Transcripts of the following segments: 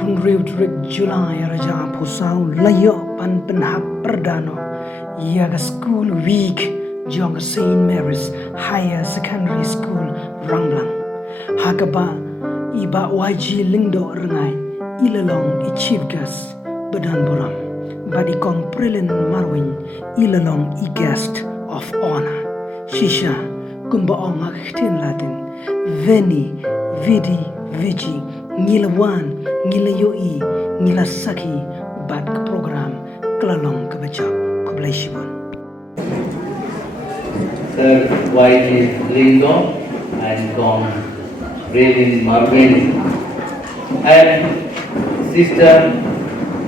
Runriu Drik July Raja Pusau Layo Pan Penhap Perdano Yaga School Week Jong St. Mary's Higher Secondary School Ranglang Hakaba Iba YG Lingdo Rengai Ilalong I Chief Guest Badan Boram Badikong Prilin Marwin Ilalong I Guest of Honor Shisha Kumba Ong Akhitin Latin Veni Vidi Viji Ngila Wan, Ngila Yoi, Ngila Saki, Bad Program, Klalong Kabachap, Kublashibon. Sir Y.G. Lindo and Don Raven Marvin and sister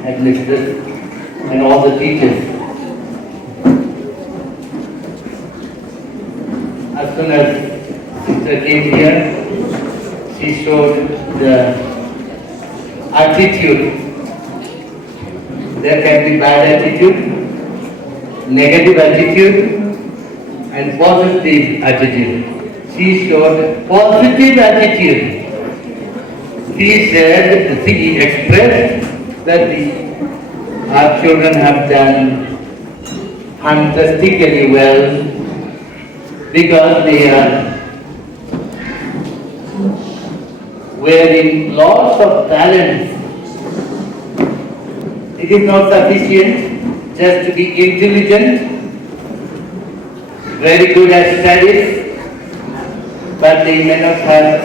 and mistress and all the teachers. As soon as sister came here, she showed the attitude. There can be bad attitude, negative attitude, and positive attitude. She showed positive attitude. She expressed that our children have done fantastically well because they are wearing lots of talents. It is not sufficient just to be intelligent, very good at studies, but they may not have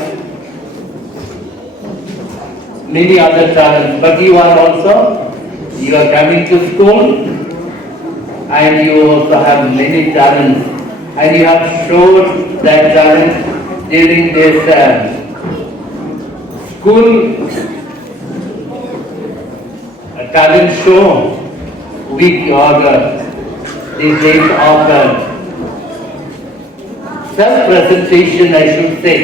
many other talents. But you are coming to school and you also have many talents, and you have showed that talent during this school talent show week or these days of self-presentation, I should say.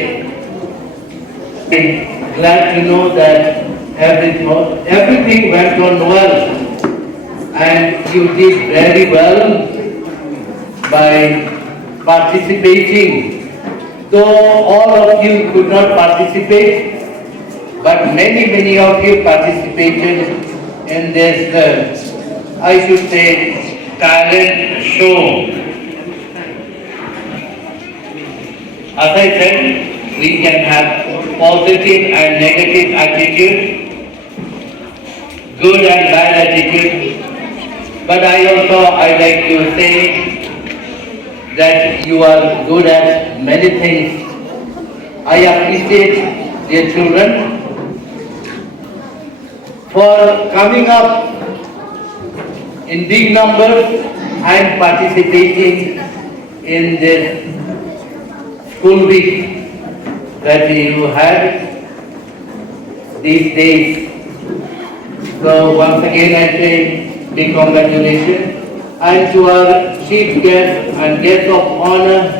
I'm glad to know that everything went on well and you did very well by participating. Though all of you could not participate, but many of you participated in this, I should say, talent show. As I said, we can have positive and negative attitude, good and bad attitude. But I like to say that you are good at many things. I appreciate dear children for coming up in big numbers and participating in this school week that you had these days. So once again I say big congratulations. And to our chief guest and guest of honor,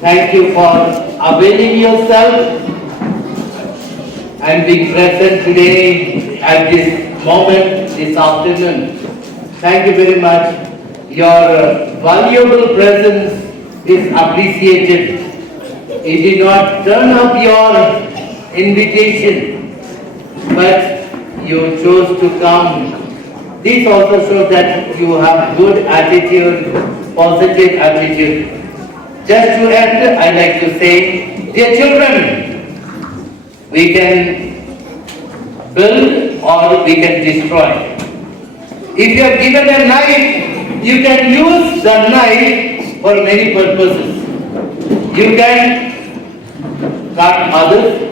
thank you for availing yourself and being present today at this moment, this afternoon. Thank you very much. Your valuable presence is appreciated. You did not turn up your invitation, but you chose to come. This also shows that you have good attitude, positive attitude. Just to end, I like to say, dear children, we can build or we can destroy. If you are given a knife, you can use the knife for many purposes. You can cut others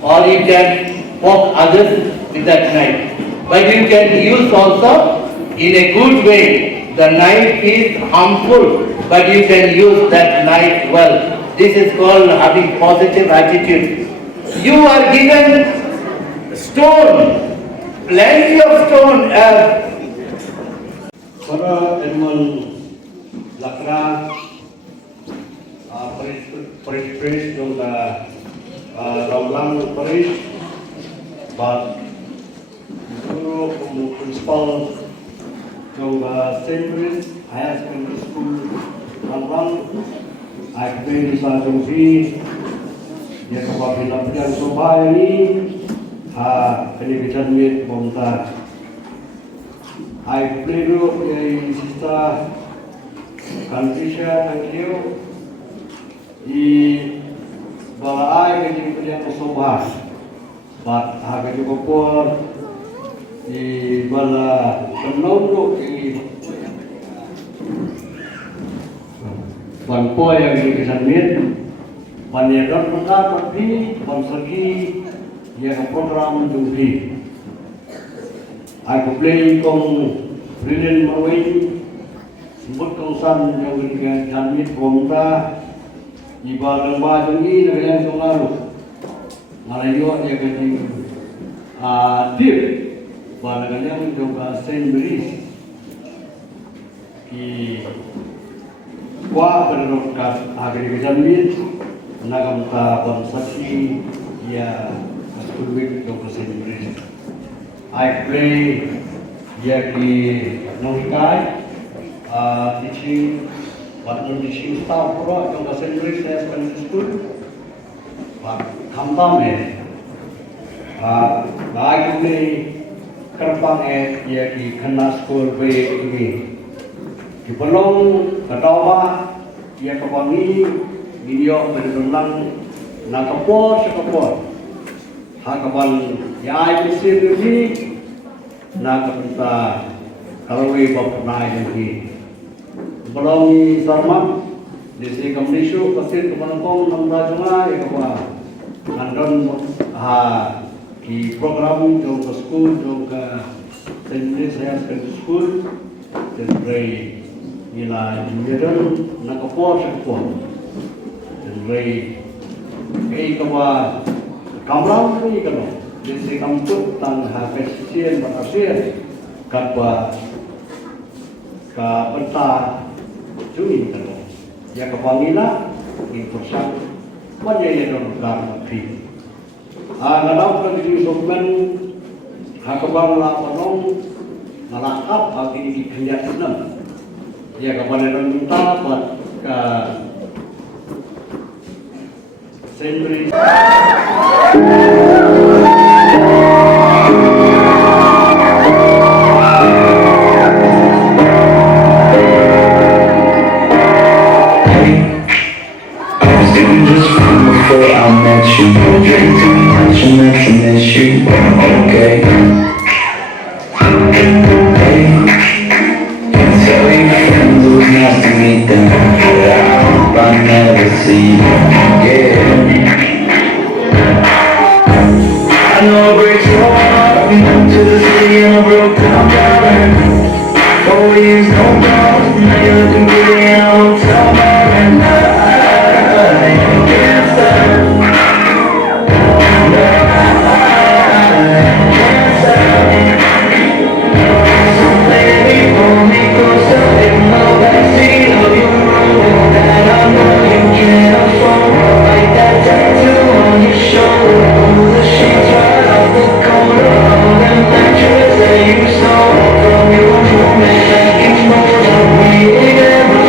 or you can poke others with that knife. But you can use also in a good way. The knife is harmful, but you can use that knife well. This is called having positive attitude. You are given stone, plenty of stone. Para Edmond Lakra, Parish yung Ramblang Parish, but Guru Principal yung St. Mary's Higher Secondary School Ramblang, I've been sa Jungfi, dia kewakilan Sobai ini pendidikan mit pemerintah. I play role in sister Kansisha, thank you. I balai kerja kerja kesobas, bat harga juga pun di bala penonton di ban po yang di kesanmit, ban yakan mereka pergi ban segi yang program jumpi. Aku play kong brilliant mawin, sebut kong san yang di kesanmit pemerintah. Iba lembah tinggi negara yang lalu, Malayu yang kecil, deep, pada negara yang juga Saint Mary's, di kuah berdokter agar dijamin nagam ta bangsaksi ya sekolah juga Saint Mary's. I play ya di Nongkai, teaching. Partner teaching staff pura yang Saint Mary's Higher Secondary School, Khamtam baik ini kerpang ya di Kena School ini di Pelong Ketawa ya kepangi video berdendang nakapor sekapor hakapan ya itu sendiri nakapenta kalau ibu pernah ini belum sarmak di sini kamnishu pasti kemanapun nampak cuma ya apa nandon di program juga school juga sendiri saya sekali school dan beri nilai jumlah nakapor sekapor dan beri kawa kamram ni kalau di sini kamput tangga pesisir batasir katwa ka peta Juni kalau ya kepanggilan inforsan banyak yang orang mati. Kalau kita di Sukmen hakabang lapanong malakap bagi di kenyataan ya kepada orang minta buat ke sendiri. Before I met you, drink too much and that's an issue, but I'm okay. Hey, can tell your friends it was nice to meet them, but I hope I never see them again. I know it breaks your heart, we moved to the city and I broke down driving. 4 years, no calls, now you're looking pretty in a hotel bar and I can't stop. From your roommate back in Florida, we ain't ever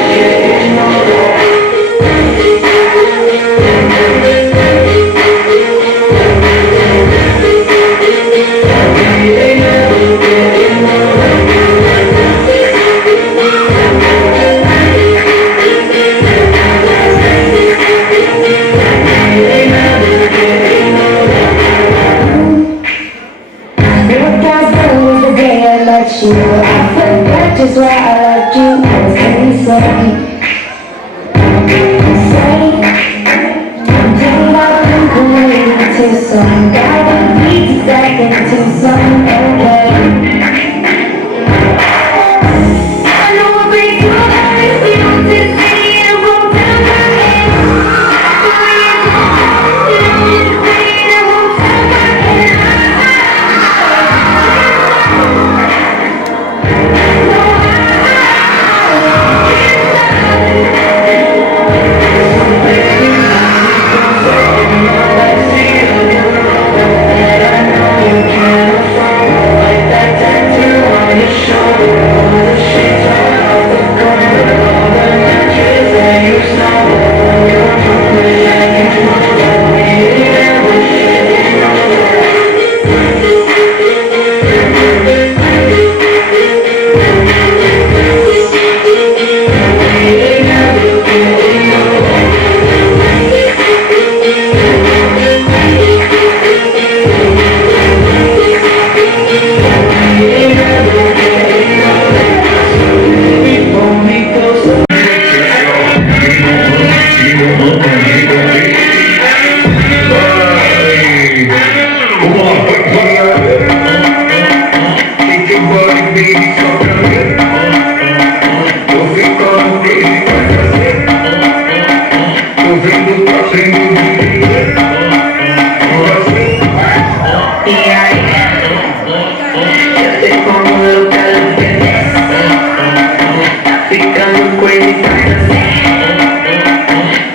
Ficando crazy,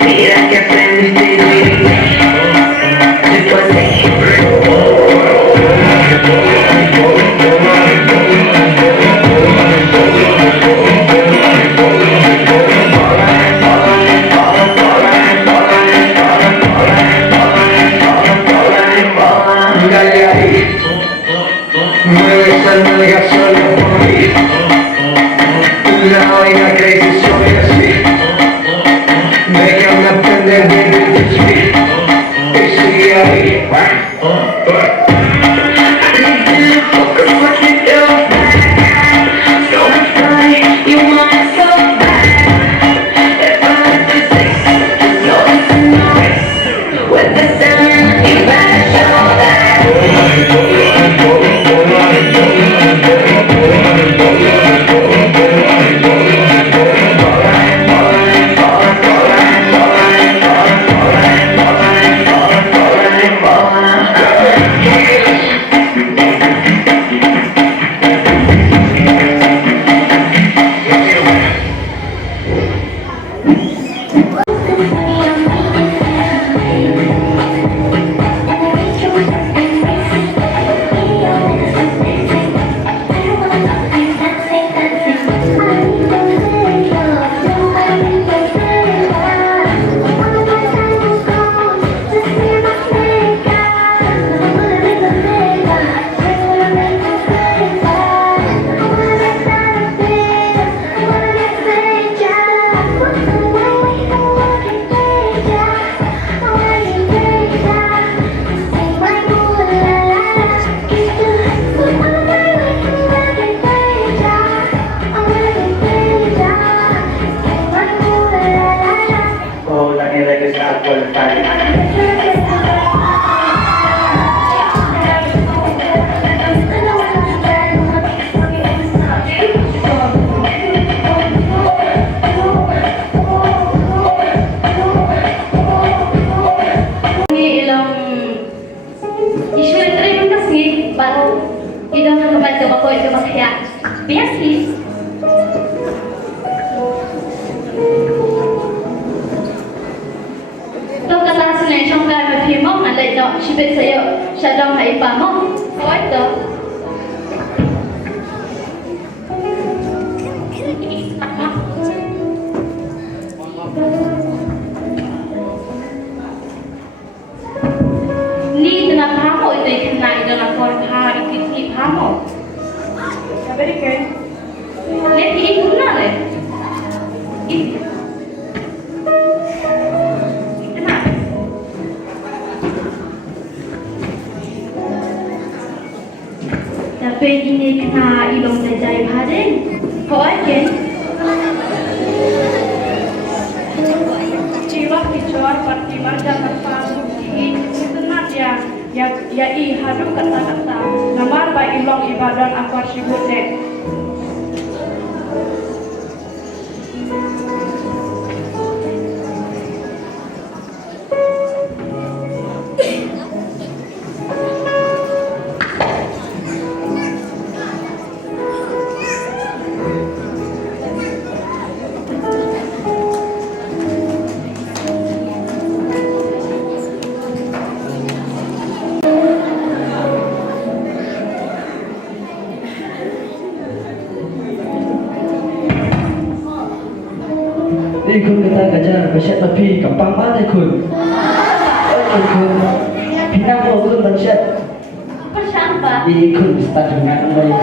mira que aprendiste de mí. Después una vaina crazy, soy así. Déjame aprender de ti. Y sigue ahí. Tapi ini kena ilong dajai padeng. Kau aja. Jiwa kicor parti marga terpadu senat ya i hadu kata-kata. Namar ba ilong ibadan akar sibute. Đi kun kita gajar bersyak tapi gampang banget kun. Kun pinang ko kun bersyak. Persamba. Di kun start dengan kembali.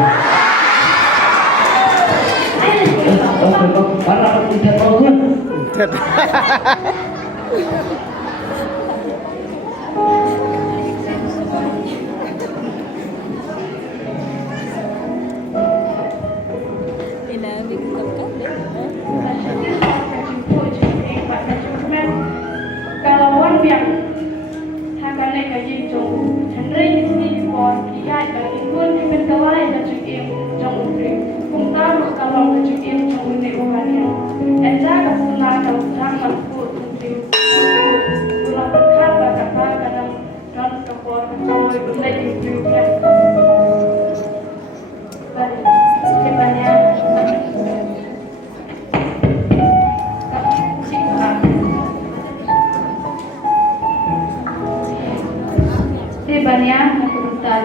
Oh, para kita kun.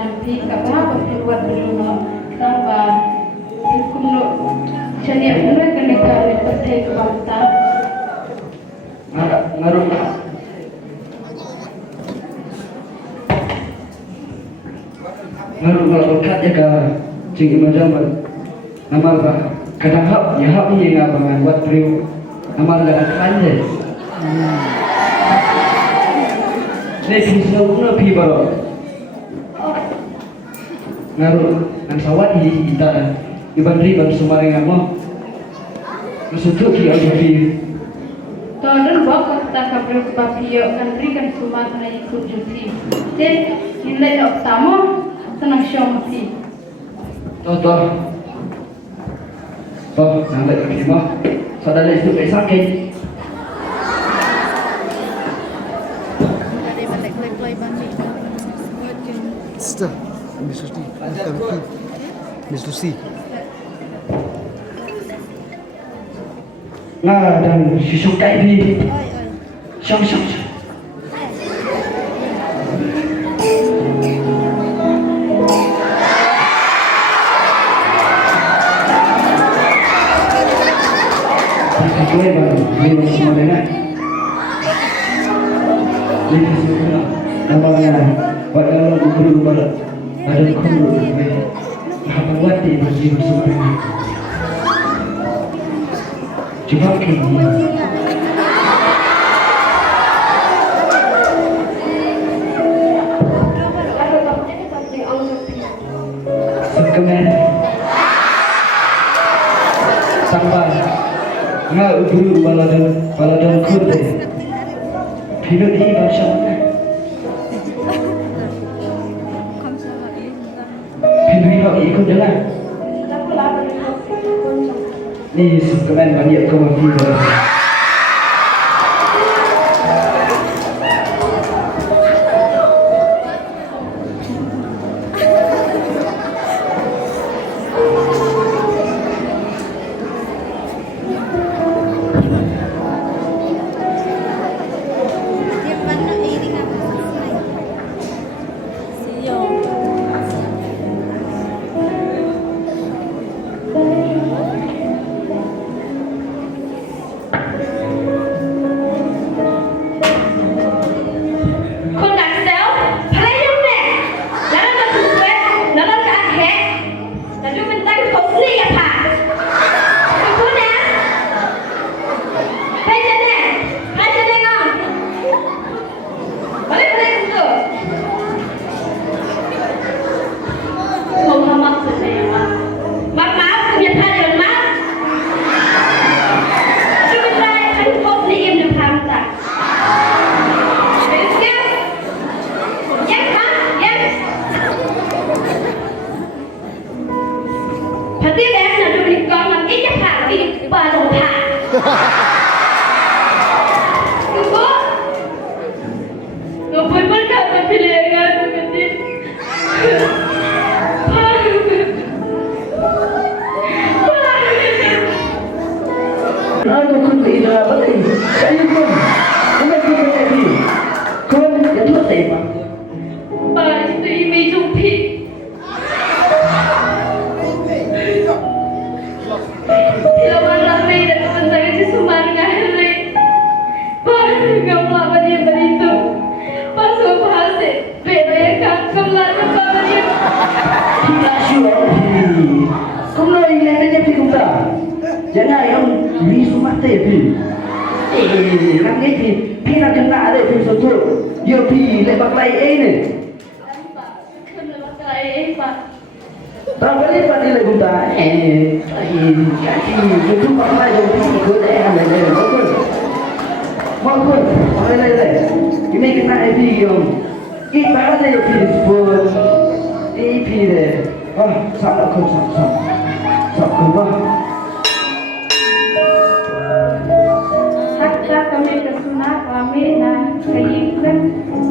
jumpi kapal berbuat berumah tambah kumno chania kumno keneka lepathe kwanta ngaruh ngaruh kat ya ka cing imajam nama ba kadang hap ya hap ni ngabangan buat priu nama la kan je ni pisau kuna pi baro ngaruh nang sawat di kita ibandri ban sumarengan mo musutu ki ajabi Tahun bapak kita kabel papio kan berikan sumat na ikut jumpi jadi nilai utama tenang syomati Toto nang lagi lima sadar itu sakit Sister, Miss Lucy. Nah dan susu kai bi syam Kue baru minum semua dengan jadi semua namanya pada guru baru ada guru apa buat di bersih semua dengan coba kini sekemen sampai nga guru baladan kurde philo hi basha philo hi ikut jalan ni sekemen banyak kau philo Aku kun tidak betul. Saya kun. Kenapa kun jadi? Kun yang tu tema. Pak itu imi jumpi Ilawan ramai dan teman-teman si Sumar ngahli Pak gamla bani itu Pak subhase berayakan gamla bani Tidak sure. Kau nak ingat dia pergi kita. Jangan yang bisu mata pi. Nang ni pi nak kena ada pi satu. Dia pi lebak lai ni. Pak Tak boleh pada lagu tak. Kaki itu pakai yang pi ikut ada ni. Bagus. Boleh. Ini kena pi yang. Kita ada yang pi sebut. Pi deh. Oh, sama kau sama. Sama kau. Hatta kami kesunat kami na kayikkan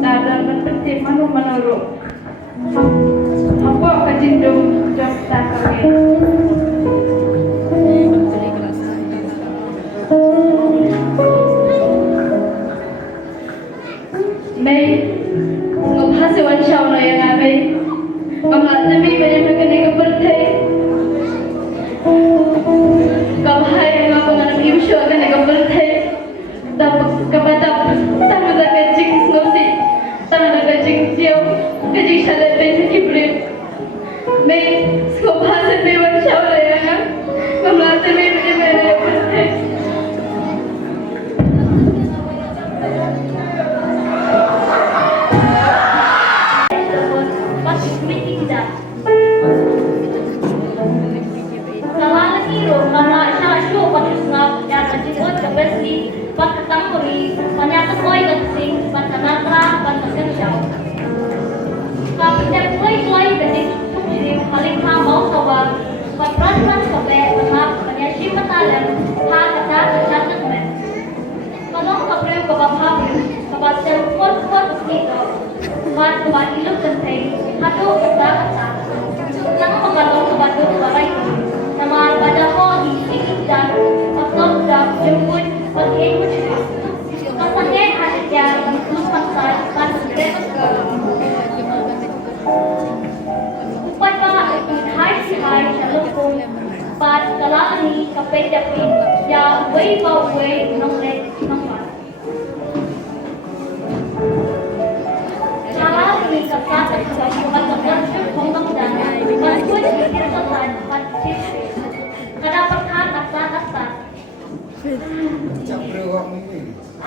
dalam bentuk menurut apa kajindung jabta kami May ngubhasiwan siya na yang kami Kamu demi banyak mengenai kebertai. Kamu hai yang aku mengenai ibu syurga dengan kebertai. Dapat kepada tangan dah kecik snosi, tangan dah kecik jauh, kecik syarat pengen ibrim. May skophasan may wanshaw layanga. Kamu demi banyak mengenai kebertai.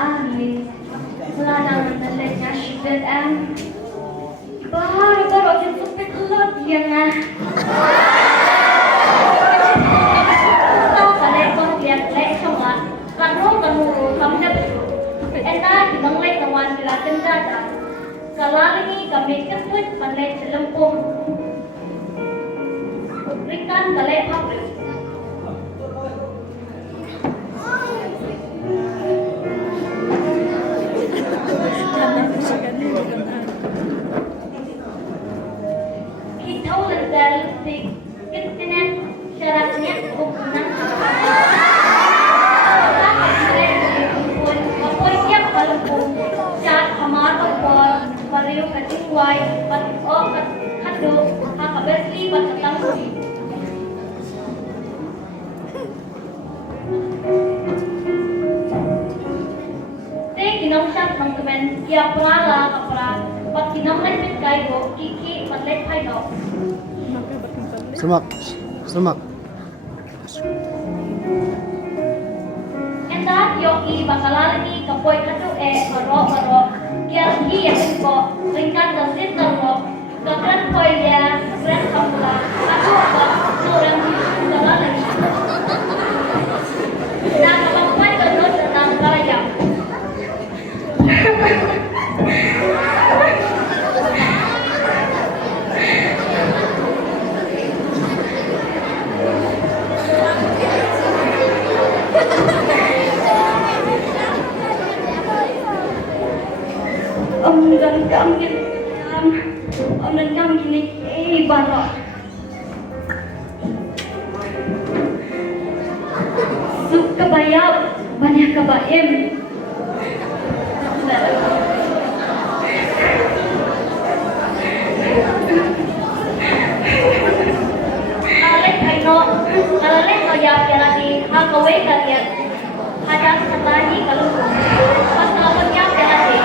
Amin. Selama menelitnya syukur baru baru yang sampai keluar yang tahu kalau kau lihat lek semua kamu kamu dapat entah di menglek kawan bila kendada kalau ini kami kesut pandai selempung berikan kalai pabrik. Ya pengala kapra, pat kinam lek kai go kiki pat lek pai do. Semak. Entar yoki bakalan ni kapoy katu baro kia ki yang ko ringkat dasit daro kakran poy dia kakran kamula aku apa orang dalam lagi. Nah kalau pai katu tentang karaya. Om dan kami gini barok. Suk kebayau banyak kebaim. Alek kaya jalani hakawe kalian. Hadap satahi kalau pas lawannya jalani.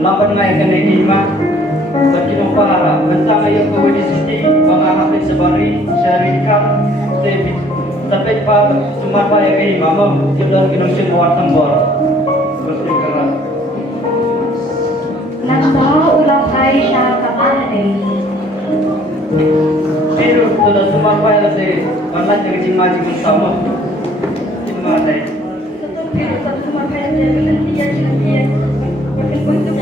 Laban ngai kan lagi mah bagi nombara bentang ayo ke di sini mengamati sebari syarikat tapi pa semua pa yang ini mama tidak lagi nungsin awat tambor terus dikara Nanda ulang hai sha kamane. Pero toda semua file se online jadi cima sama. Cima ada. Pero satu semua kaya dia dia dia. Makin untuk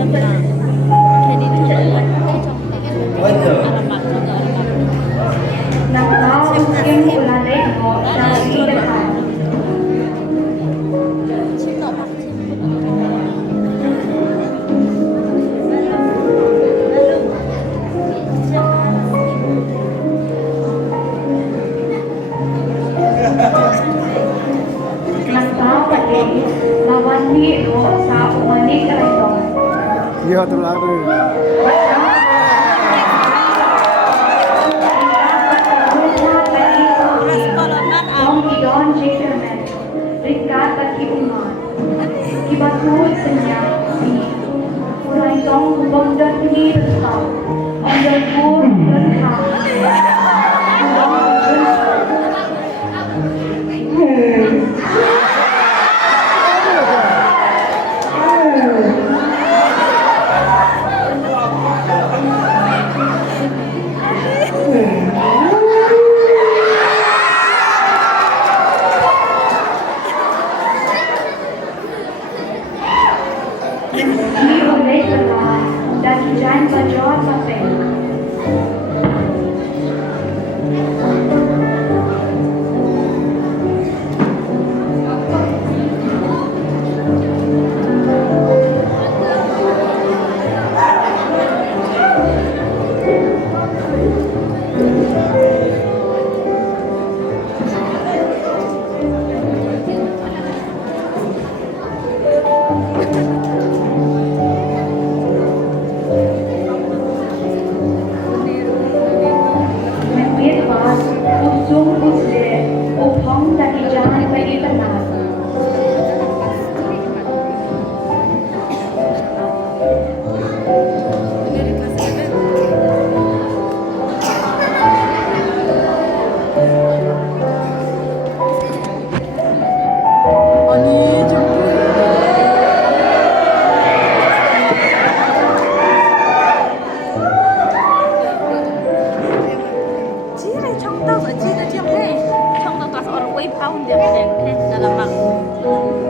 Betul. Nanda mungkin ulang deh mau cari dekat. Lawan ni sa umanik ito. Iya terlalu. Om idon jikamen, rikat bagi umat. Kibatut senyap si, kurai tong kubang dan tinggi besar. Om dan pur berkah.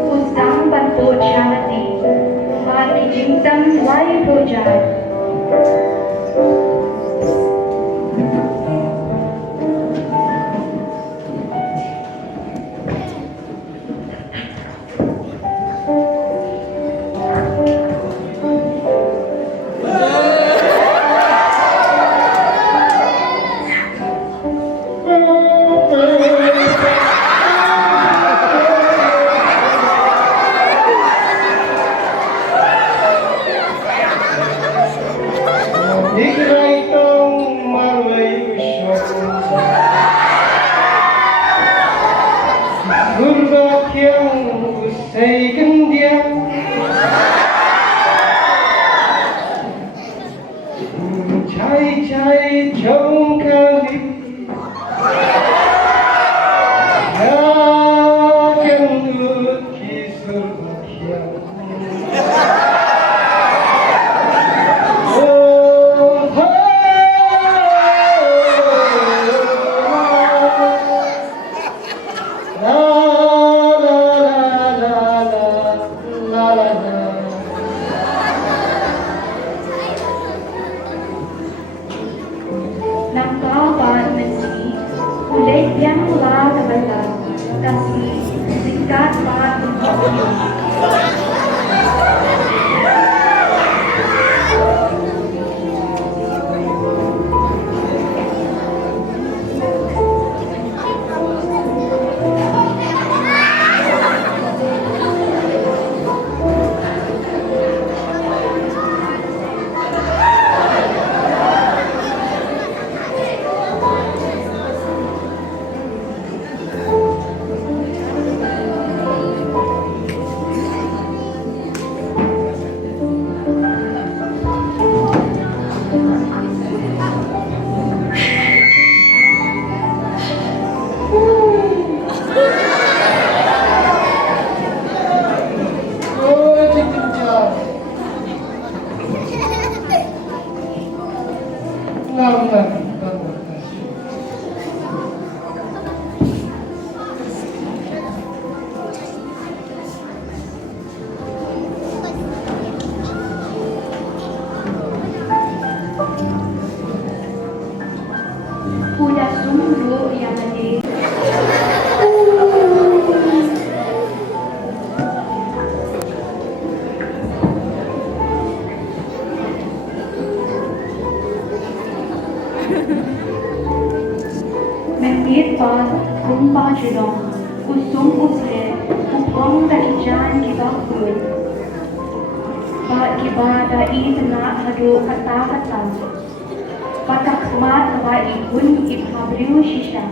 Usang bantu charity, mati jintan lai project. tak kijan kita pun. Bat kita dai tenak hadu kata-kata. Batak smart kawai pun ipabriu shisha.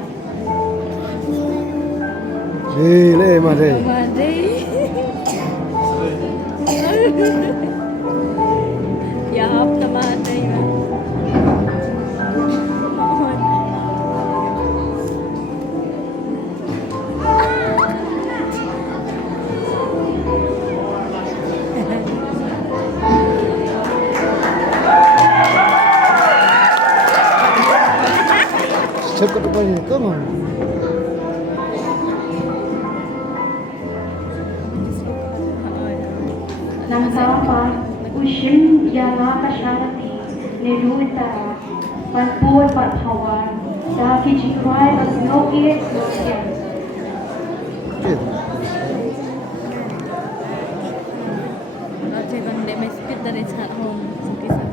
Le mare. Ya, teman saya. Cepat depannya, come on. Namsapa ushim yala kasharati neluita panpur pathawan da kijikrai asno it sosya. Nanti kan dia mesti dari chat home sekisah.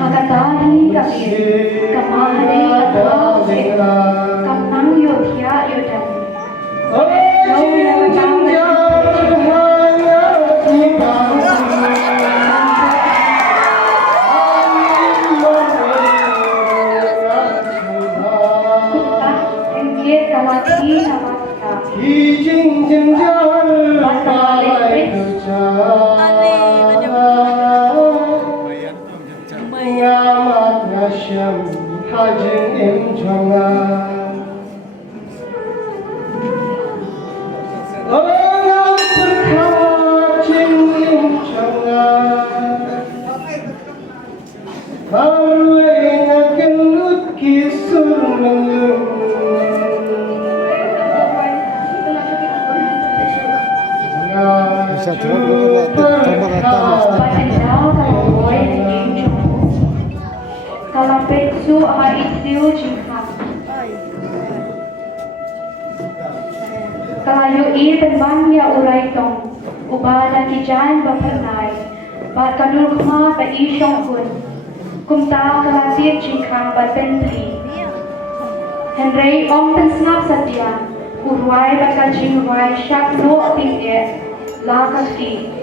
Hakatahi kabir, kamahari katawasi, kamnang yodhya yodhani. Kalayu i tenbang ya urai tong, ubada kijan bapernai, bat kadul kma ba i shong kun, kumta kalatir jingkang bat pentri. Henry om pensnap satya, urwai baka jingwai syak no tingye, lakati.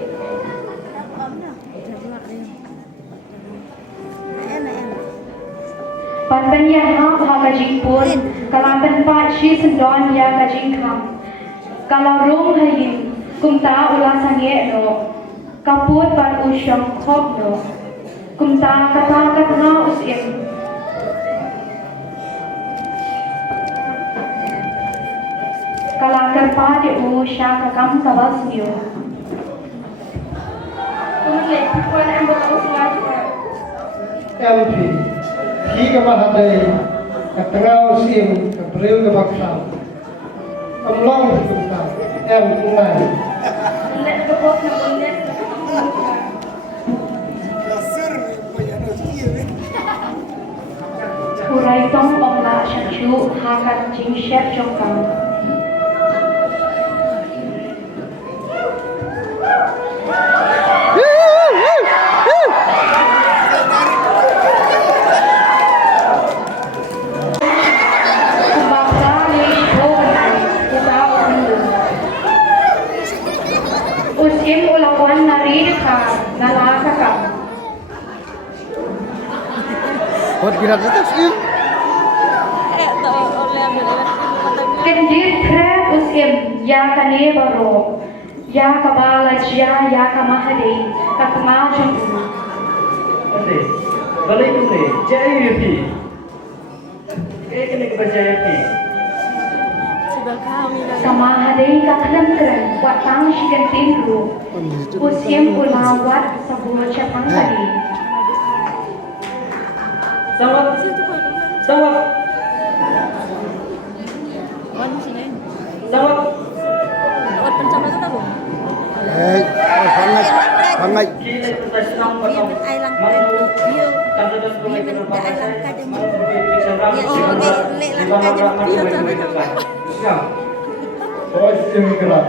Pantan ya ha ka jingpun, kalampan pat shi sendon ya ka jingkang. Kalau rong hayin, kumta ulah sangye no, kaput pat usyam khop no, kumta kata katna usim. Kalau kerpa di usya kakam kawas niyo. Kumle kuan ambot uswa. LP, tiga mahadai, katengah usim, kepriu kebaksaan. Long kita, tunai. Let the book na ulit. Uray tong ongla ฉันชูหากันจิงเชฟจงกัง Usim ulawan narika nalakakam. Buat kira kita sih. Kendir kret usim ya kane baro ya kabala ya kamahade kakmajum. Oke, balik ini jaya yupi. Kene kebajaya yupi. Kamahade kaklam keren watang shikan tinru. Usim ulawat sabur chapang kadi. Selamat. Selamat. Selamat. Hangat. Kita sudah senang potong. Terus yang gerak.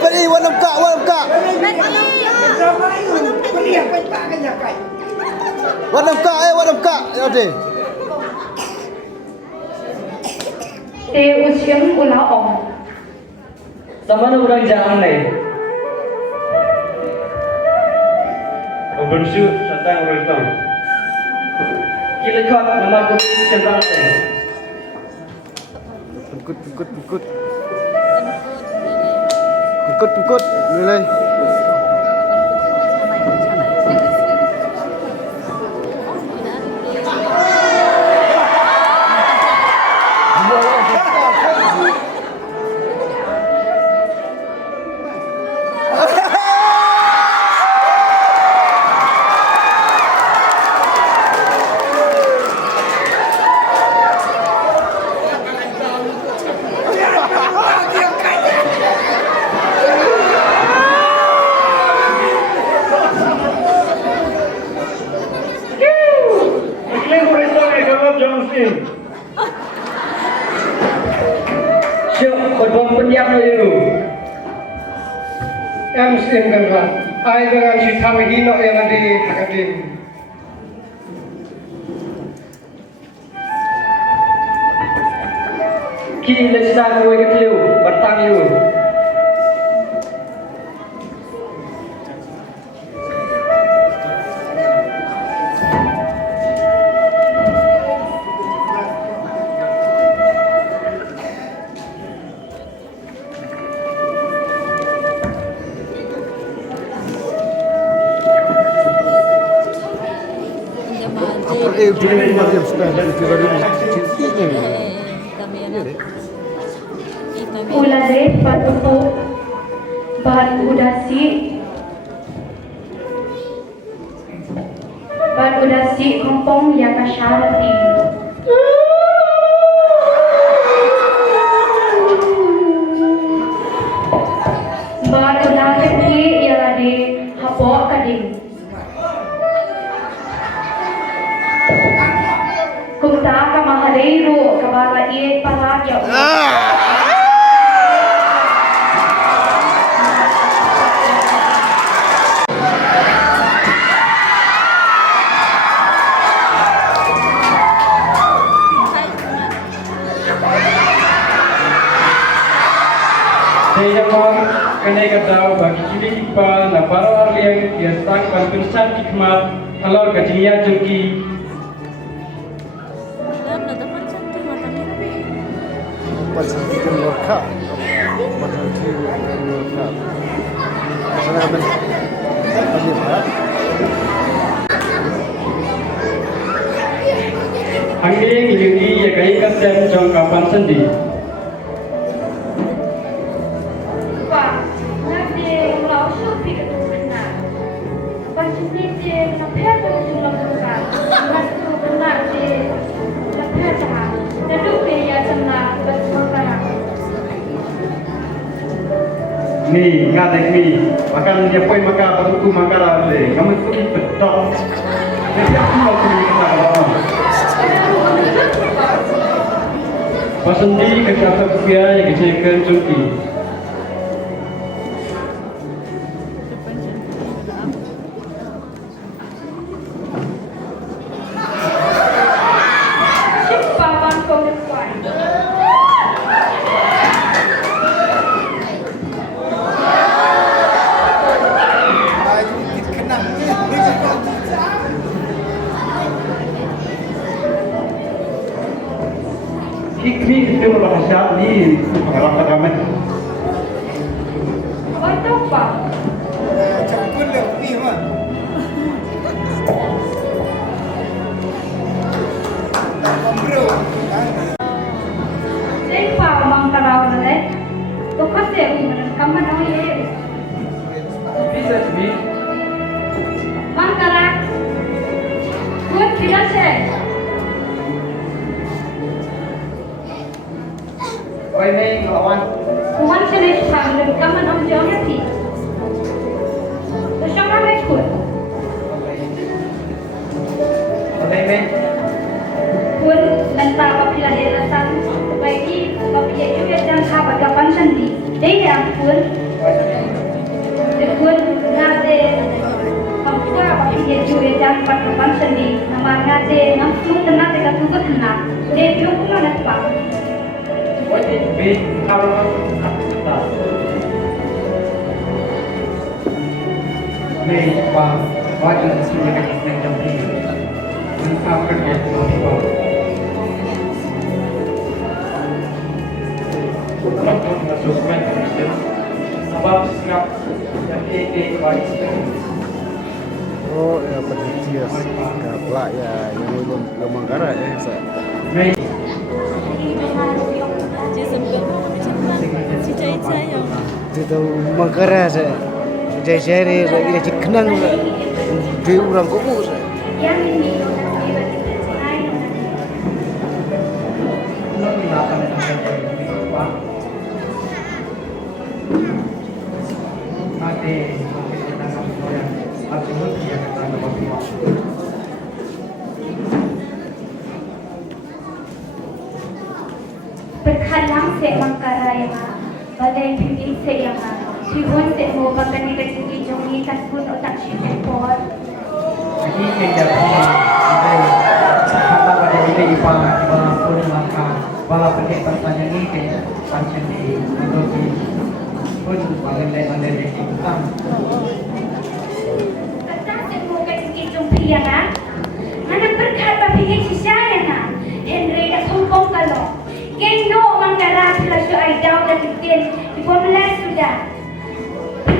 Padi, warna buka. Warna buka. Oke. Te usim ulaong. Sama na urang jangan nih. Bersu tentang orang itu. Kita kuat nama kucing cenderung nih. Pukut. Mulai. Syuk, berbom pendiam dulu. Sim gerak. Ai dengan si Tawihino yang ada di Hakadim. Kini lesna gue kecil, bertang you. Ulade patuko bahan udasi kompong ya kasyarati. Bahan udasi ni ya di hapok kading. Kumta ka mahadero kabala iye paradya. Saya pun kena kata bagi cili kita na baru yang dia sang konfirmasi hikmat kalau kejadian jengki. Pasangkan workout, pasangkan workout. Pasangkan apa? Angin ini ya kaya kasem jong kapan sendi. Pak, nanti kalau shopping itu kena. Macam ni je, kenapa tu jumlah bukan? Masuk kena je, kenapa dah? Lalu dia kena bersemangat. Ni, ngatek ni. Makan dia pun makan betul makan ada. Kamu tu betul. Jadi aku mau pergi ke sana. Pasendi kerja kerja yang kecekan jengki. Pawan kau depan. Hikmi itu bahasa ni pengalaman kami. Awak tahu pak? Saya pak mangkarau nale. Tu kasi umur kamu tahu ye. Bisa sih. Mangkarak. Buat tidak sih. Oi ni lawan. Kuman sini sambil kamu nam jauh nanti. Tu siapa nak ikut? Oleh ni. Pun entah apabila dia datang bagi apabila juga jangan sahabat kapan sendi. Dia pun ngade apabila apabila juga jangan sahabat kapan sendi. Nama ngade nafsu tenang dekat tubuh tenang. Dia belum pernah dapat. Oi ni kalau tak. Ni pak wajib sini kan yang jemput. Entah kerja tu apa. Kalau masuk kan sebab siap yang bagi Oh, ya penelitian kapla ya yang belum mangkara ya sa. Ni Itu mangkara sa. Jai lagi dah kenang dia orang kubu sa. Yang ini dia bagi saya. belum dilakukan dengan pak. Mati kita kami yang absolut dia kata bapak. Berkhalang se mangkara yang badai pingin se yang Siwan se mo bagan ni kasi jongi taspun otak si por. Jadi kerja kita kata pada kita ipa pun maka bala pakai pertanyaan ini ke pancen di untuk di pun bagan dari kita. Kata se mo kasi jongi yang mana berkhat ba pingin si saya na Henry dah sombong kalau. Kendo mangkara pula so ay daw na titin ipomelas sudah.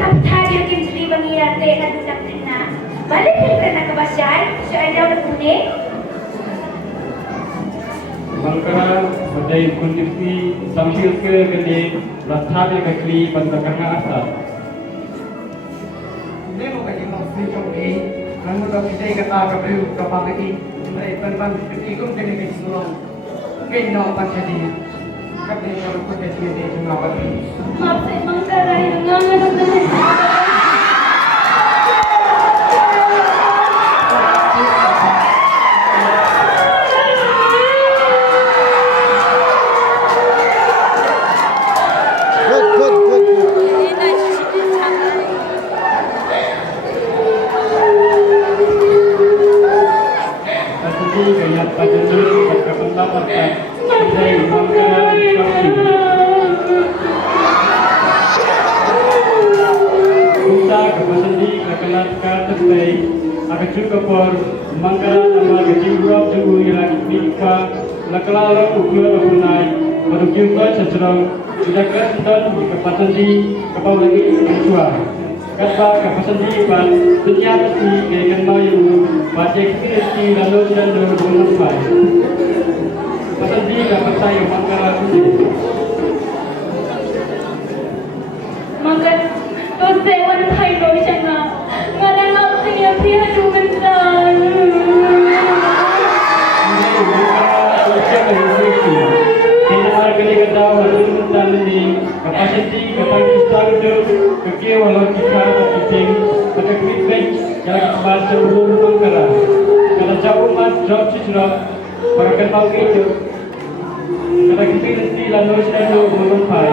Tadi yang jadi mengira teh nak tak kena. Balik kerana kebasan, so ada orang kuning. Mangkara badai kondisi sambil ke gede latah ke kli pantakan asal. Ini mau kaji maksud ini, kamu dah kita kata kamu kapal lagi, baik pan ikut jadi keseluruhan. Kena apa jadi? Kamu kalau kau jadi dia cuma apa? Maaf saya mangkara yang ngangan. terbaik akan juga por mangkala nama kejurap juga yang nikah laklala ukur punai baru juga secerang tidak kesan di kepatan di kapal lagi tua kata kapasan di pan dunia mesti kayak mau yang baca kiri lalu dan dulu baik kapasan di kapasan yang mangkala maka dosewan thai doi chana ngana ngap nia pia du bentar kapasiti kapasitas itu kekewalan kita penting ada feedback yang kita sebelum mengkara kalau jauh mat job sisra para kenal itu kalau kita nanti lalu sudah berumpai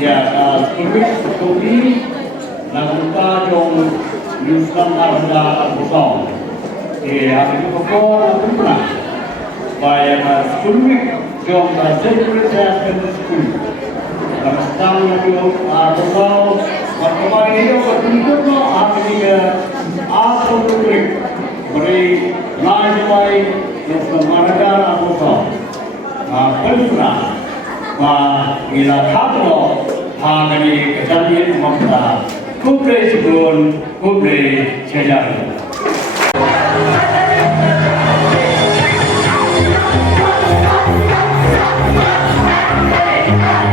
ya Kopi Lakuka Jong Yusam Arda Al-Busong Hari itu pokok Bayar Sulmik Jong Secretary School Kamstang Yung Al-Busong Perkembangan ini berbentuknya hari ini Al-Busong Beri Najwai Yusam Arda Al-Busong Pelusra Bila Kaplo Hagani Kejadian Mamta Kubre Sebun Kubre Cejar Hey!